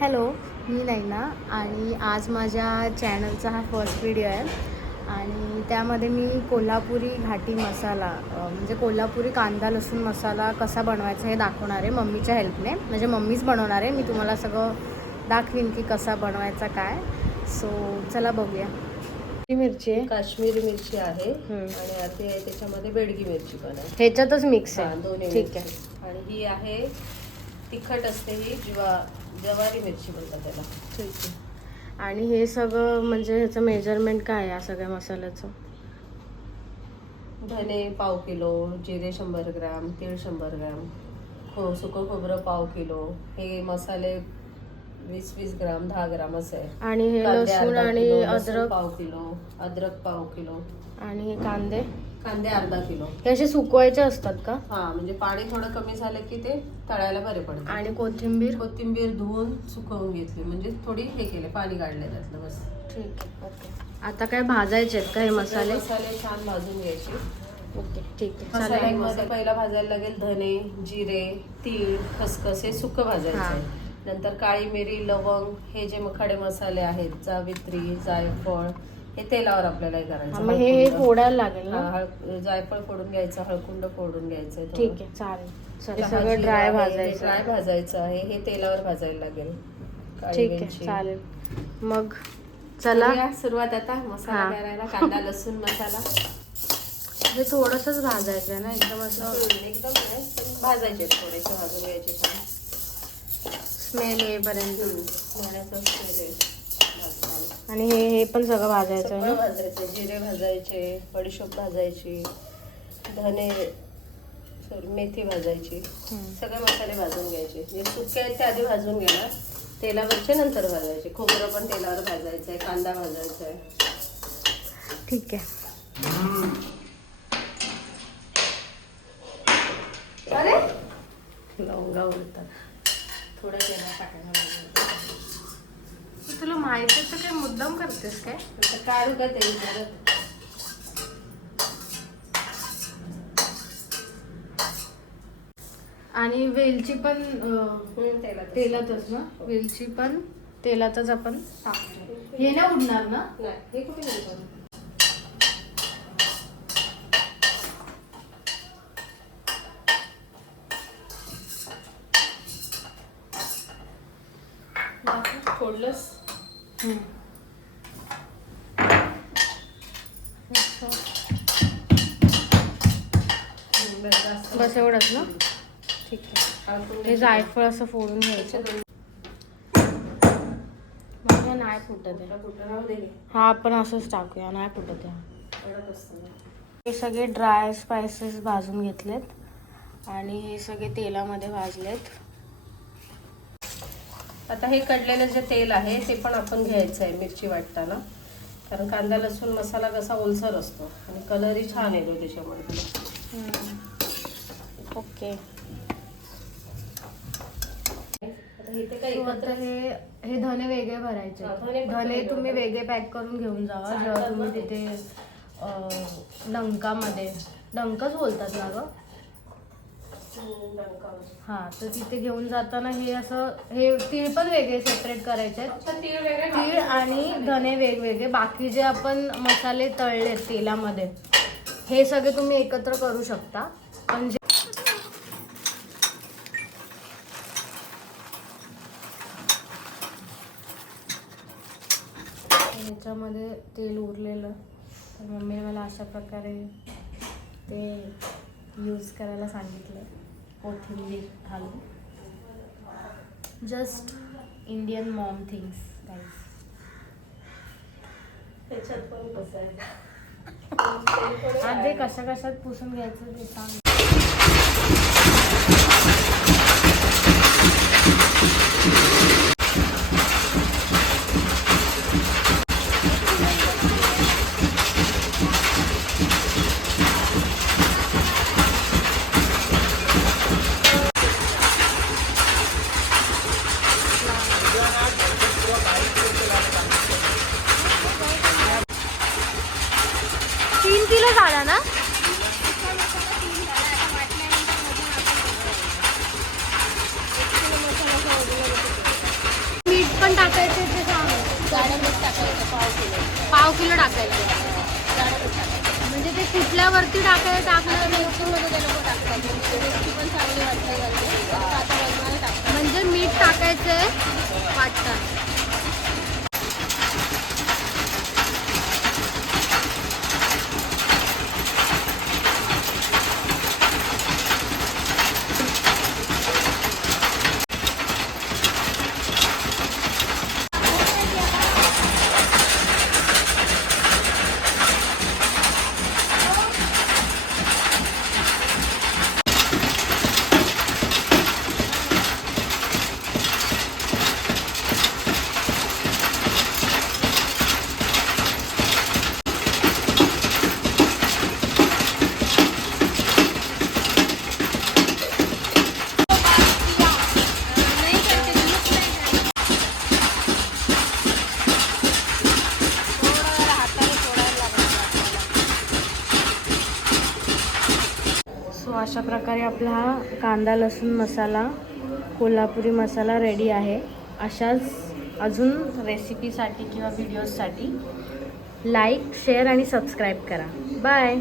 Hello मी नैना आणि आज माझ्या चॅनलचा हा फर्स्ट व्हिडिओ आहे. आणि त्यामध्ये मी कोल्हापुरी घाटी मसाला म्हणजे कोल्हापुरी कांदा लसूण मसाला कसा बनवायचा हे दाखवणार आहे मम्मीच्या हेल्पने. म्हणजे मम्मीच बनवणार आहे मी तुम्हाला सगळं दाखवीन की कसा बनवायचा काय. सो चला बघूया. मिरची आहे. काश्मीरी मिरची आहे. आणि आता आहे त्याच्यामध्ये बेडगी मिरची पण आहे. ह्याच्यातच मिक्स आहे. दोन्ही ठीक. आहे. आणि ही आहे तिखट असते ही ज्वा ज्वारी मिरची बोलतात त्याला. ठीक आहे. आणि हे सगळं म्हणजे ह्याचं मेजरमेंट काय आहे या सगळ्या मसाल्याचं? धने पाव किलो जिरे शंभर ग्रॅम तीळ शंभर ग्रॅम खो सुकं खोबरं पाव किलो हे मसाले वीस वीस ग्राम दहा ग्राम असं आहे. आणि हे लसूण आणि अद्रक? पाव किलो अद्रक पाव किलो. आणि हे कांदे? कांदे अर्धा किलो. हे असे सुकवायचे असतात का? हा म्हणजे पाणी थोडं कमी झालं की ते तळायला बरे पडते आणि कोथिंबीर? कोथिंबीर धुवून सुकवून घेतली. म्हणजे थोडी हे केले पाणी काढले त्यातलं बस. ठीक आहे ओके. आता काय भाजायचे आहेत का हे मसाले? मसाले छान भाजून घ्यायचे. ओके ठीक आहे मसाल्यांमध्ये पहिला भाजायला लागेल धने जिरे तीळ खसखस हे सुकं भाजायचं. आहे. नंतर काळी मिरी लवंग हे जे खडे मसाले आहेत जावित्री जायफळ हे तेलावर आपल्याला हे हा, करायचं मग हे हे. फोडायला लागेल हा, ना हळ- जायफळ फोडून घ्यायचं हळकुंड फोडून घ्यायचं. ठीक आहे चालेल चल सगळं ड्राय भाजायचं ड्राय भाजायचं आहे हे तेलावर भाजायला लागेल काळी ठीक आहे मिरची. चालेल मग चला करूया सुरुवात आता मसाला हा. करायला कांदा लसूण मसाला हे थोडंसंच भाजायचं आहे ना एकदम असं हम्म, एकदम नाही पण भाजायचे थोडेसे भाजून घ्यायचे छान स्मेल येईपर्यंत. भाजताना. आणि हे हे पण सगळं भाजायचं आहे सगळं ना भाजायचे जिरे भाजायचे बडीशोप भाजायची धने सॉरी मेथी भाजायची. हम्म. सगळे मसाले भाजून घ्यायचे. जे सुके आहेत ते आधी भाजून घेणार तेलावरचे नंतर भाजायचे. खोबरं पण तेलावर भाजायचं आहे कांदा भाजायचा आहे ठीक आहे. अरे? लवंगा उडतात थोड्या तेलात टाकायला लागेल. माहिती तर काय मुद्दाम करतेस काय? आता काढू का तेल परत आणि वेलची पण अं, तेलातच ना? वेलची पण तेलातच आपण टाकतो हे नाही उडणार ना? नाही हे कुठे? फोडलंस. बस एवढंच ना? ठीक आहे. हे जायफळ असं फोडून घ्यायचं. माझ्या नाही फुटत हा आपण असंच टाकूया. नाही फुटत हे सगळे ड्राय स्पायसेस भाजून घेतलेत. आणि हे सगळे तेलामध्ये भाजलेत. आता हे कडलेलं जे तेल आहे ते पण आपण घ्यायचं आहे मिरची वाटताना कारण कांदा लसूण मसाला कसा ओलसर असतो आणि कलरही छान येतो त्याच्यामुळे त्याला. ओके आता हे हे धने वेगळे भरायचे धने तुम्ही. वेगळे पॅक करून घेऊन जावा जेव्हा तुम्ही. तिथे डंकामध्ये डंकच बोलतात ना गं. हा तर तिथे घेऊन जाताना हे असं हे तीळ पण वेगळे सेपरेट करायचे तीळ आणि धने वेगवेगळे. बाकी जे आपण मसाले तळले तेलामध्ये हे सगळे तुम्ही एकत्र करू शकता. पण जे ह्याच्यामध्ये तेल उरलेलं. तर मम्मीने मला अशा प्रकारे ते यूज करायला सांगितलं. कोथिंबीर घालून. Just Indian mom things guys त्याच्यात पण ते कशा कशात पुसून घ्यायचं ते सांग. कुठल्यावरती टाकाय टाकलं मिरचीमध्ये ते लोक टाकतात मिरची पण चांगली वाटते घालते म्हणजे मीठ टाकायचंय वाटतात सो अशा प्रकारे आपला हा कांदा लसूण मसाला कोल्हापुरी मसाला रेडी आहे. अशाच अजून रेसिपीसाठी किंवा व्हिडिओजसाठी लाईक शेअर आणि सबस्क्राईब करा. बाय